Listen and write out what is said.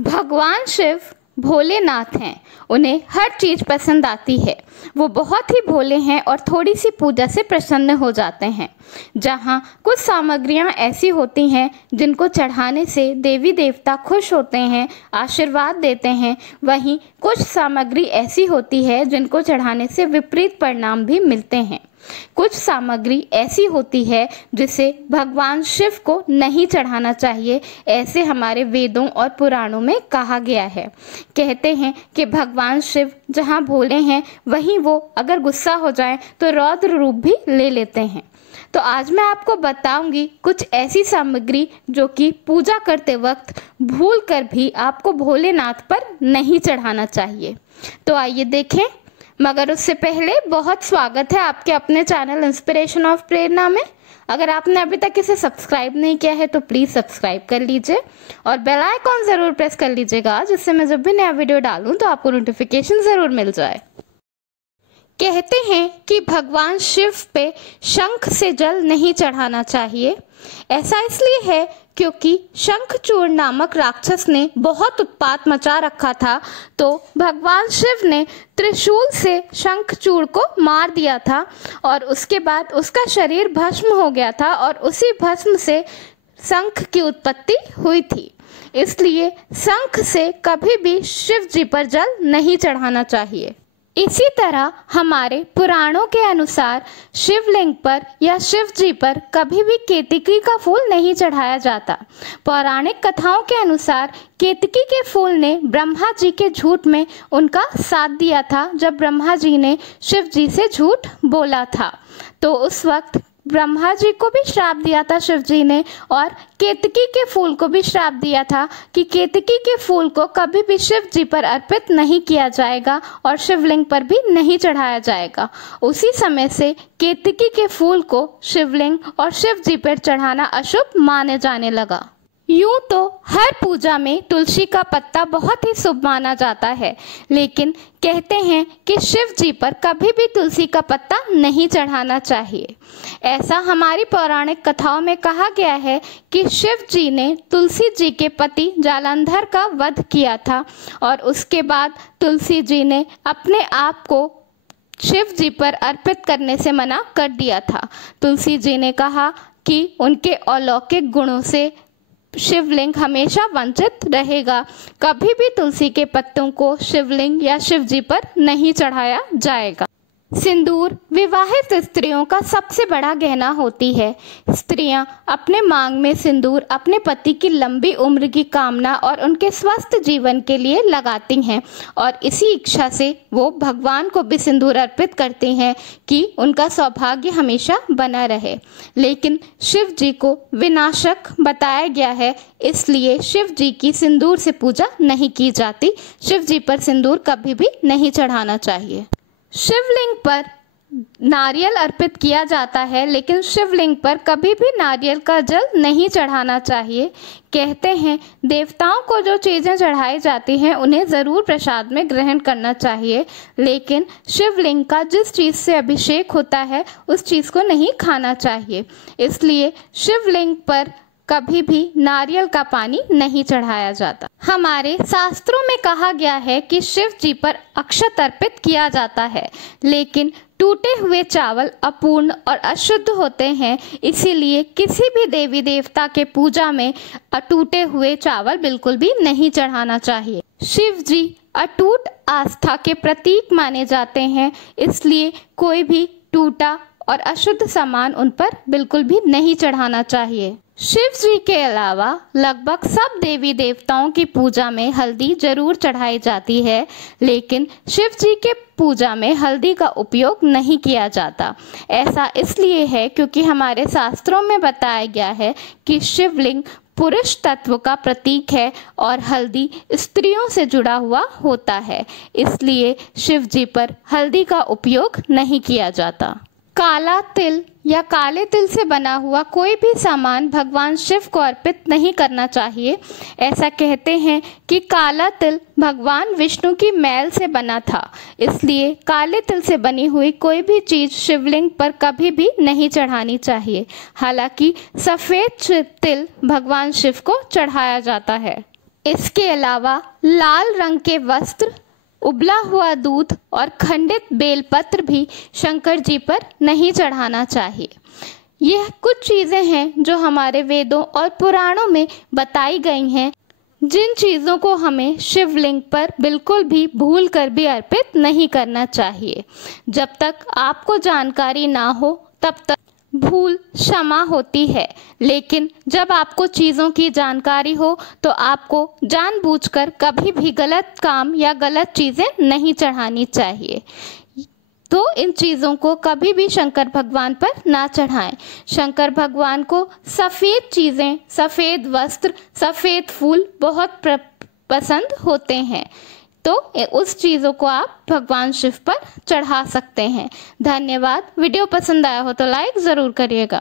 भगवान शिव भोलेनाथ हैं। उन्हें हर चीज़ पसंद आती है। वो बहुत ही भोले हैं और थोड़ी सी पूजा से प्रसन्न हो जाते हैं। जहाँ कुछ सामग्रियाँ ऐसी होती हैं जिनको चढ़ाने से देवी देवता खुश होते हैं, आशीर्वाद देते हैं, वहीं कुछ सामग्री ऐसी होती है जिनको चढ़ाने से विपरीत परिणाम भी मिलते हैं। कुछ सामग्री ऐसी होती है जिसे भगवान शिव को नहीं चढ़ाना चाहिए, ऐसे हमारे वेदों और पुराणों में कहा गया है। कहते हैं कि भगवान शिव जहाँ भोले हैं वहीं वो अगर गुस्सा हो जाए तो रौद्र रूप भी ले लेते हैं। तो आज मैं आपको बताऊंगी कुछ ऐसी सामग्री जो कि पूजा करते वक्त भूल कर भी आपको भोलेनाथ पर नहीं चढ़ाना चाहिए। तो आइए देखें। मगर उससे पहले बहुत स्वागत है आपके अपने चैनल इंस्पिरेशन ऑफ प्रेरणा में। अगर आपने अभी तक इसे सब्सक्राइब नहीं किया है तो प्लीज़ सब्सक्राइब कर लीजिए और बेल आइकॉन ज़रूर प्रेस कर लीजिएगा, जिससे मैं जब भी नया वीडियो डालूं तो आपको नोटिफिकेशन ज़रूर मिल जाए। कहते हैं कि भगवान शिव पे शंख से जल नहीं चढ़ाना चाहिए। ऐसा इसलिए है क्योंकि शंखचूड़ नामक राक्षस ने बहुत उत्पात मचा रखा था, तो भगवान शिव ने त्रिशूल से शंखचूड़ को मार दिया था और उसके बाद उसका शरीर भस्म हो गया था और उसी भस्म से शंख की उत्पत्ति हुई थी। इसलिए शंख से कभी भी शिव जी पर जल नहीं चढ़ाना चाहिए। इसी तरह हमारे पुराणों के अनुसार शिवलिंग पर या शिव जी पर कभी भी केतकी का फूल नहीं चढ़ाया जाता। पौराणिक कथाओं के अनुसार केतकी के फूल ने ब्रह्मा जी के झूठ में उनका साथ दिया था। जब ब्रह्मा जी ने शिव जी से झूठ बोला था तो उस वक्त ब्रह्मा जी को भी श्राप दिया था शिव जी ने, और केतकी के फूल को भी श्राप दिया था कि केतकी के फूल को कभी भी शिव जी पर अर्पित नहीं किया जाएगा और शिवलिंग पर भी नहीं चढ़ाया जाएगा। उसी समय से केतकी के फूल को शिवलिंग और शिव जी पर चढ़ाना अशुभ माने जाने लगा। यूं तो हर पूजा में तुलसी का पत्ता बहुत ही शुभ माना जाता है, लेकिन कहते हैं कि शिव जी पर कभी भी तुलसी का पत्ता नहीं चढ़ाना चाहिए। ऐसा हमारी पौराणिक कथाओं में कहा गया है कि शिव जी ने तुलसी जी के पति जालंधर का वध किया था और उसके बाद तुलसी जी ने अपने आप को शिव जी पर अर्पित करने से मना कर दिया था। तुलसी जी ने कहा कि उनके अलौकिक गुणों से शिवलिंग हमेशा वंचित रहेगा। कभी भी तुलसी के पत्तों को शिवलिंग या शिव जी पर नहीं चढ़ाया जाएगा। सिंदूर विवाहित स्त्रियों का सबसे बड़ा गहना होती है। स्त्रियां अपने मांग में सिंदूर अपने पति की लंबी उम्र की कामना और उनके स्वस्थ जीवन के लिए लगाती हैं और इसी इच्छा से वो भगवान को भी सिंदूर अर्पित करती हैं कि उनका सौभाग्य हमेशा बना रहे। लेकिन शिव जी को विनाशक बताया गया है, इसलिए शिव जी की सिंदूर से पूजा नहीं की जाती। शिव जी पर सिंदूर कभी भी नहीं चढ़ाना चाहिए। शिवलिंग पर नारियल अर्पित किया जाता है, लेकिन शिवलिंग पर कभी भी नारियल का जल नहीं चढ़ाना चाहिए। कहते हैं देवताओं को जो चीज़ें चढ़ाई जाती हैं उन्हें ज़रूर प्रसाद में ग्रहण करना चाहिए, लेकिन शिवलिंग का जिस चीज़ से अभिषेक होता है उस चीज़ को नहीं खाना चाहिए। इसलिए शिवलिंग पर कभी भी नारियल का पानी नहीं चढ़ाया जाता। हमारे शास्त्रों में कहा गया है कि शिव जी पर अक्षत अर्पित किया जाता है, लेकिन टूटे हुए चावल अपूर्ण और अशुद्ध होते हैं, इसीलिए किसी भी देवी देवता के पूजा में टूटे हुए चावल बिल्कुल भी नहीं चढ़ाना चाहिए। शिव जी अटूट आस्था के प्रतीक माने जाते हैं, इसलिए कोई भी टूटा और अशुद्ध सामान उन पर बिल्कुल भी नहीं चढ़ाना चाहिए। शिव जी के अलावा लगभग सब देवी देवताओं की पूजा में हल्दी जरूर चढ़ाई जाती है, लेकिन शिव जी के पूजा में हल्दी का उपयोग नहीं किया जाता। ऐसा इसलिए है क्योंकि हमारे शास्त्रों में बताया गया है कि शिवलिंग पुरुष तत्व का प्रतीक है और हल्दी स्त्रियों से जुड़ा हुआ होता है, इसलिए शिव जी पर हल्दी का उपयोग नहीं किया जाता। काला तिल या काले तिल से बना हुआ कोई भी सामान भगवान शिव को अर्पित नहीं करना चाहिए। ऐसा कहते हैं कि काला तिल भगवान विष्णु की मैल से बना था, इसलिए काले तिल से बनी हुई कोई भी चीज़ शिवलिंग पर कभी भी नहीं चढ़ानी चाहिए। हालांकि सफ़ेद तिल भगवान शिव को चढ़ाया जाता है। इसके अलावा लाल रंग के वस्त्र, उबला हुआ दूध और खंडित बेलपत्र भी शंकर जी पर नहीं चढ़ाना चाहिए। यह कुछ चीज़ें हैं जो हमारे वेदों और पुराणों में बताई गई हैं, जिन चीज़ों को हमें शिवलिंग पर बिल्कुल भी भूल कर भी अर्पित नहीं करना चाहिए। जब तक आपको जानकारी ना हो तब तक भूल क्षमा होती है, लेकिन जब आपको चीज़ों की जानकारी हो तो आपको जानबूझकर कभी भी गलत काम या गलत चीज़ें नहीं चढ़ानी चाहिए। तो इन चीज़ों को कभी भी शंकर भगवान पर ना चढ़ाएं। शंकर भगवान को सफ़ेद चीज़ें, सफ़ेद वस्त्र, सफ़ेद फूल बहुत पसंद होते हैं, तो उस चीज़ों को आप भगवान शिव पर चढ़ा सकते हैं। धन्यवाद। वीडियो पसंद आया हो तो लाइक ज़रूर करिएगा।